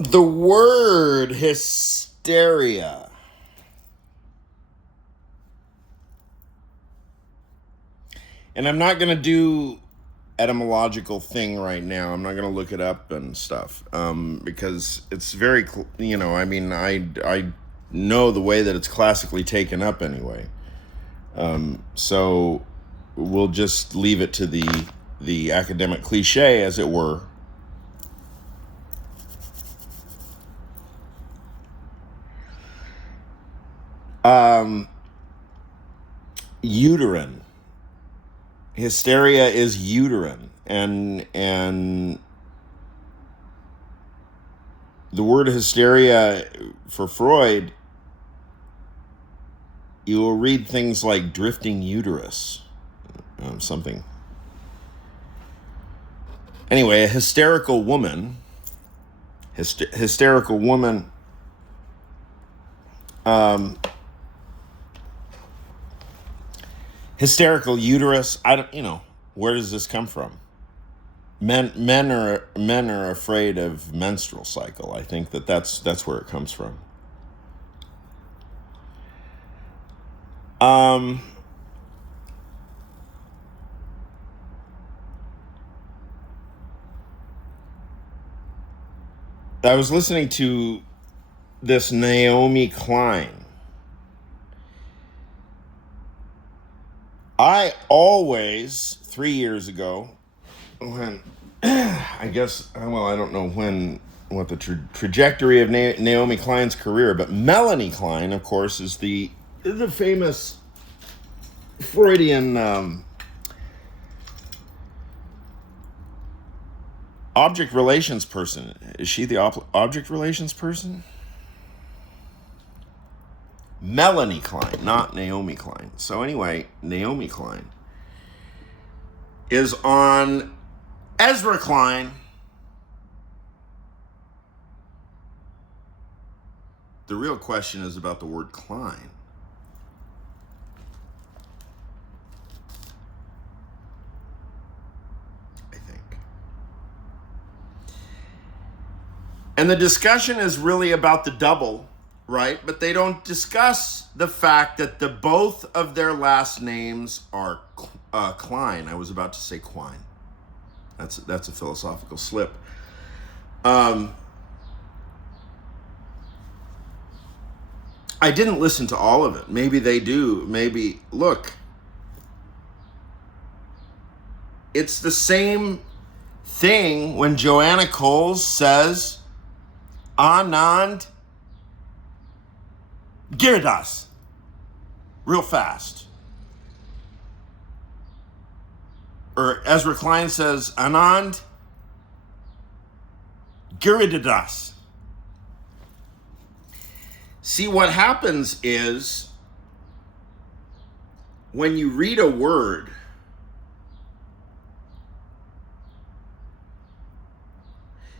The word hysteria. And I'm not going to do etymological thing right now. I'm not going to look it up and stuff because it's very, I know the way that it's classically taken up anyway. So we'll just leave it to the academic cliche, as it were. Uterine. Hysteria is uterine, and the word hysteria for Freud, you will read things like drifting uterus, something. Anyway, a hysterical woman, hysterical uterus. Where does this come from? Men are afraid of menstrual cycle. I think that's where it comes from. I was listening to this Naomi Kleine. I always, 3 years ago, when, I don't know what the trajectory of Naomi Kleine's career, but Melanie Kleine, of course, is the famous Freudian object relations person. Is she the object relations person? Melanie Kleine, not Naomi Kleine. So anyway, Naomi Kleine is on Ezra Kleine. The real question is about the word Kleine. I think. And the discussion is really about the double, right? But they don't discuss the fact that both of their last names are Kleine. I was about to say Quine. That's a philosophical slip. I didn't listen to all of it. Maybe they do. Maybe, look. It's the same thing when Joanna Coles says, Anand Giridas, real fast. Or Ezra Kleine says, Anand Giridas. See, what happens is when you read a word,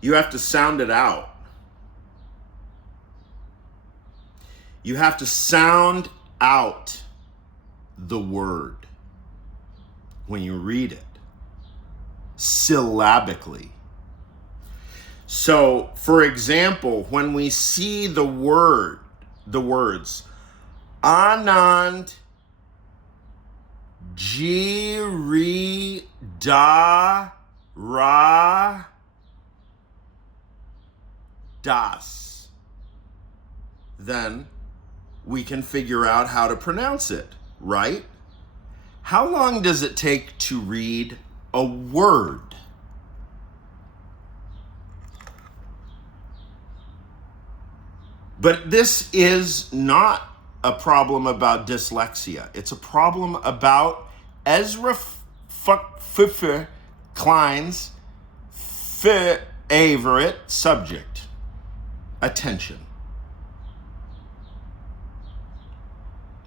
you have to sound it out. You have to sound out the word when you read it, syllabically. So, for example, when we see the words, Anand Giri Ra Das, then we can figure out how to pronounce it, right? How long does it take to read a word? But this is not a problem about dyslexia. It's a problem about Ezra Kleine's favorite subject, attention.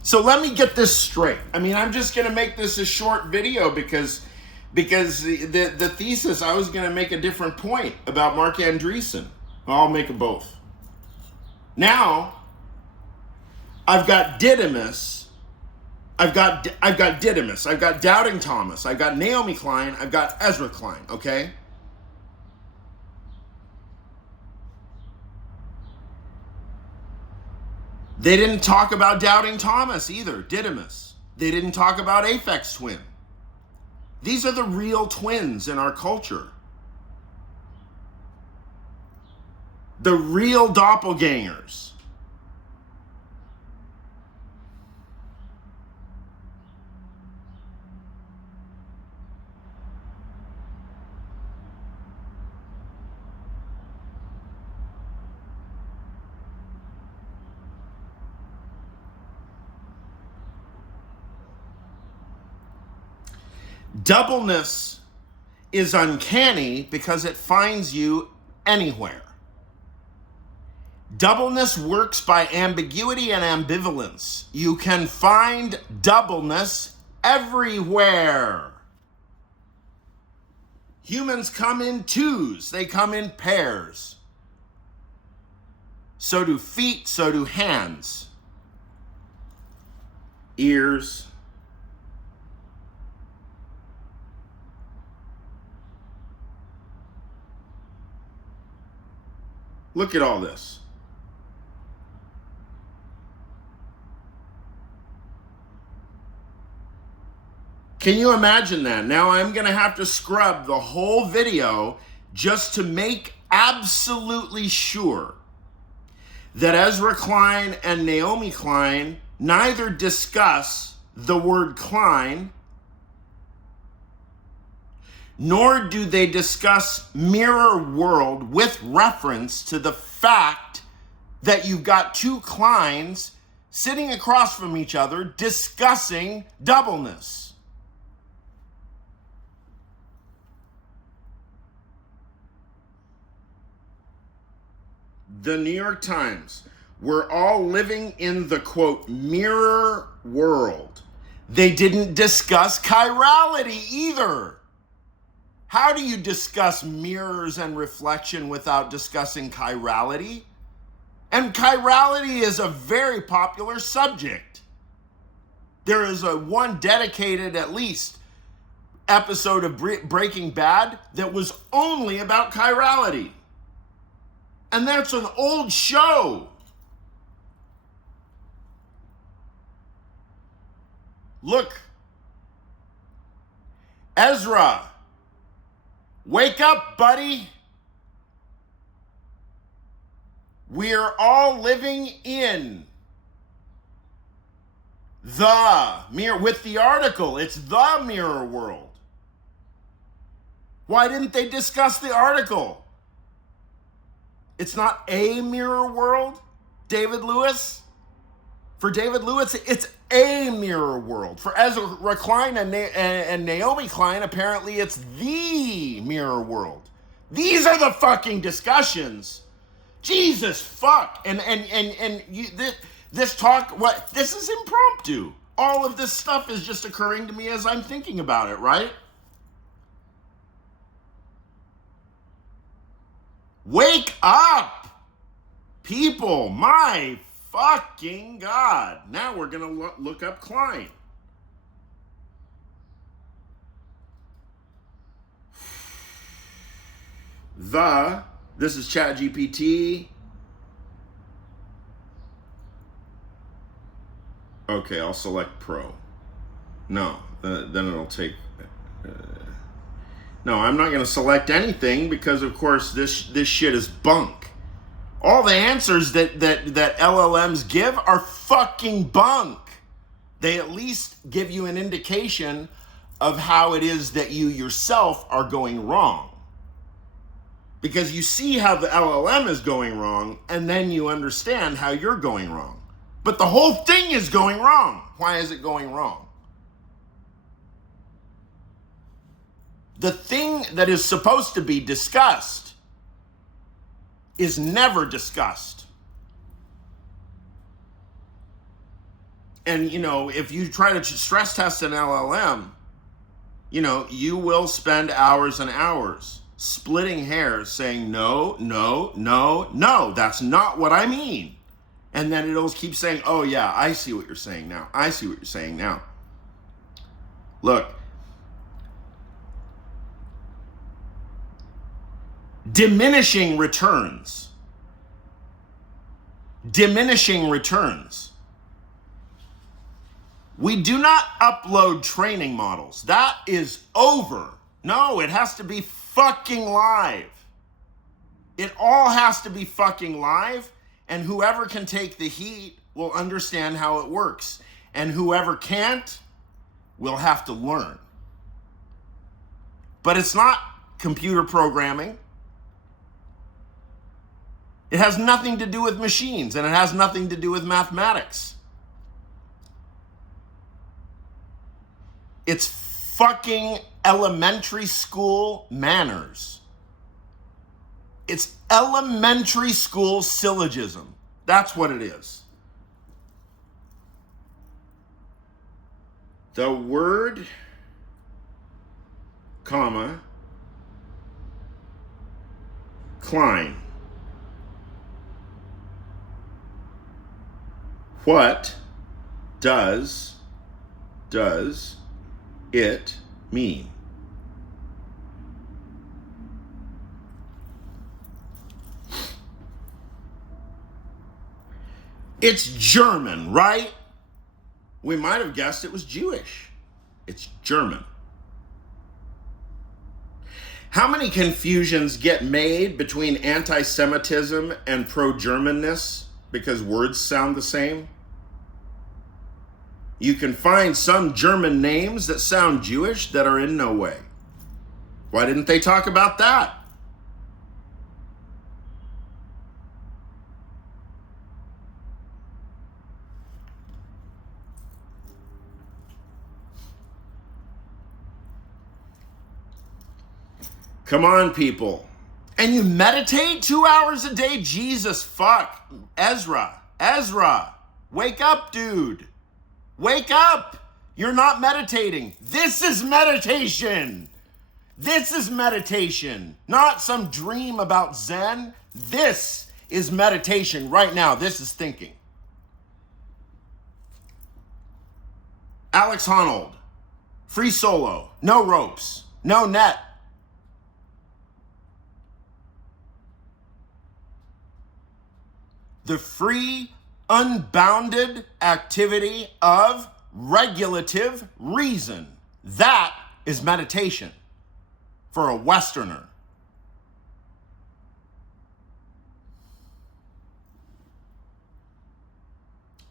So let me get this straight. I mean, I'm just going to make this a short video because the thesis, I was going to make a different point about Mark Andreessen. I'll make them both. Now, I've got Didymus. I've got Didymus. I've got Doubting Thomas. I've got Naomi Kleine. I've got Ezra Kleine, okay? They didn't talk about doubting Thomas either, Didymus. They didn't talk about Aphex Twin. These are the real twins in our culture. The real doppelgangers. Doubleness is uncanny because it finds you anywhere. Doubleness works by ambiguity and ambivalence. You can find doubleness everywhere. Humans come in twos, they come in pairs. So do feet, so do hands, ears. Look at all this. Can you imagine that? Now I'm going to have to scrub the whole video just to make absolutely sure that Ezra Kleine and Naomi Kleine neither discuss the word Kleine, nor do they discuss mirror world with reference to the fact that you've got two Kleines sitting across from each other discussing doubleness. The New York Times, we're all living in the, quote, mirror world. They didn't discuss chirality either. How do you discuss mirrors and reflection without discussing chirality? And chirality is a very popular subject. There is a one dedicated, at least, episode of Breaking Bad that was only about chirality. And that's an old show. Look. Ezra. Wake up, buddy. We're all living in the mirror. With the article, it's the mirror world. Why didn't they discuss the article? It's not a mirror world, David Lewis. For David Lewis, it's a mirror world. For Ezra Kleine and Naomi Kleine, apparently it's the mirror world. These are the fucking discussions. Jesus fuck. And this talk, what? This is impromptu. All of this stuff is just occurring to me as I'm thinking about it, right? Wake up, people. My fucking God. Now we're going to look up Kleine. This is ChatGPT. Okay, I'll select Pro. No, then it'll take... No, I'm not going to select anything because, of course, this shit is bunk. All the answers that LLMs give are fucking bunk. They at least give you an indication of how it is that you yourself are going wrong. Because you see how the LLM is going wrong, and then you understand how you're going wrong. But the whole thing is going wrong. Why is it going wrong? The thing that is supposed to be discussed is never discussed. And, if you try to stress test an LLM, you will spend hours and hours splitting hairs saying, no, that's not what I mean. And then it'll keep saying, oh yeah, I see what you're saying now. I see what you're saying now. Look. Diminishing returns. diminishing returns. We do not upload training models. That is over. No, it has to be fucking live. It all has to be fucking live, and whoever can take the heat will understand how it works. And whoever can't will have to learn. But it's not computer programming. It has nothing to do with machines, and it has nothing to do with mathematics. It's fucking elementary school manners. It's elementary school syllogism. That's what it is. The word, comma, Kleine. What does it mean? It's German, right? We might have guessed it was Jewish. It's German. How many confusions get made between anti-Semitism and pro-Germanness because words sound the same? You can find some German names that sound Jewish that are in no way. Why didn't they talk about that? Come on, people. And you meditate 2 hours a day? Jesus, fuck. Ezra, wake up, dude. Wake up. You're not meditating. This is meditation. This is meditation, not some dream about Zen. This is meditation right now. This is thinking. Alex Honnold, free solo, no ropes, no net. The free, unbounded activity of regulative reason. That is meditation for a Westerner.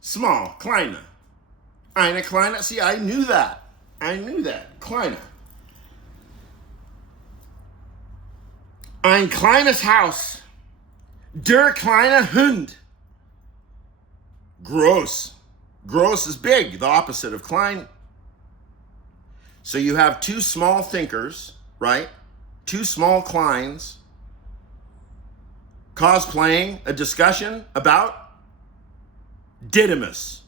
Small, Kleine. Eine, Kleine. See, I knew that. Kleine. Ein kleines Haus. Der kleine Hund. Gross. Gross is big, the opposite of Klein. So you have two small thinkers, right? Two small Kleins cosplaying a discussion about Didymus.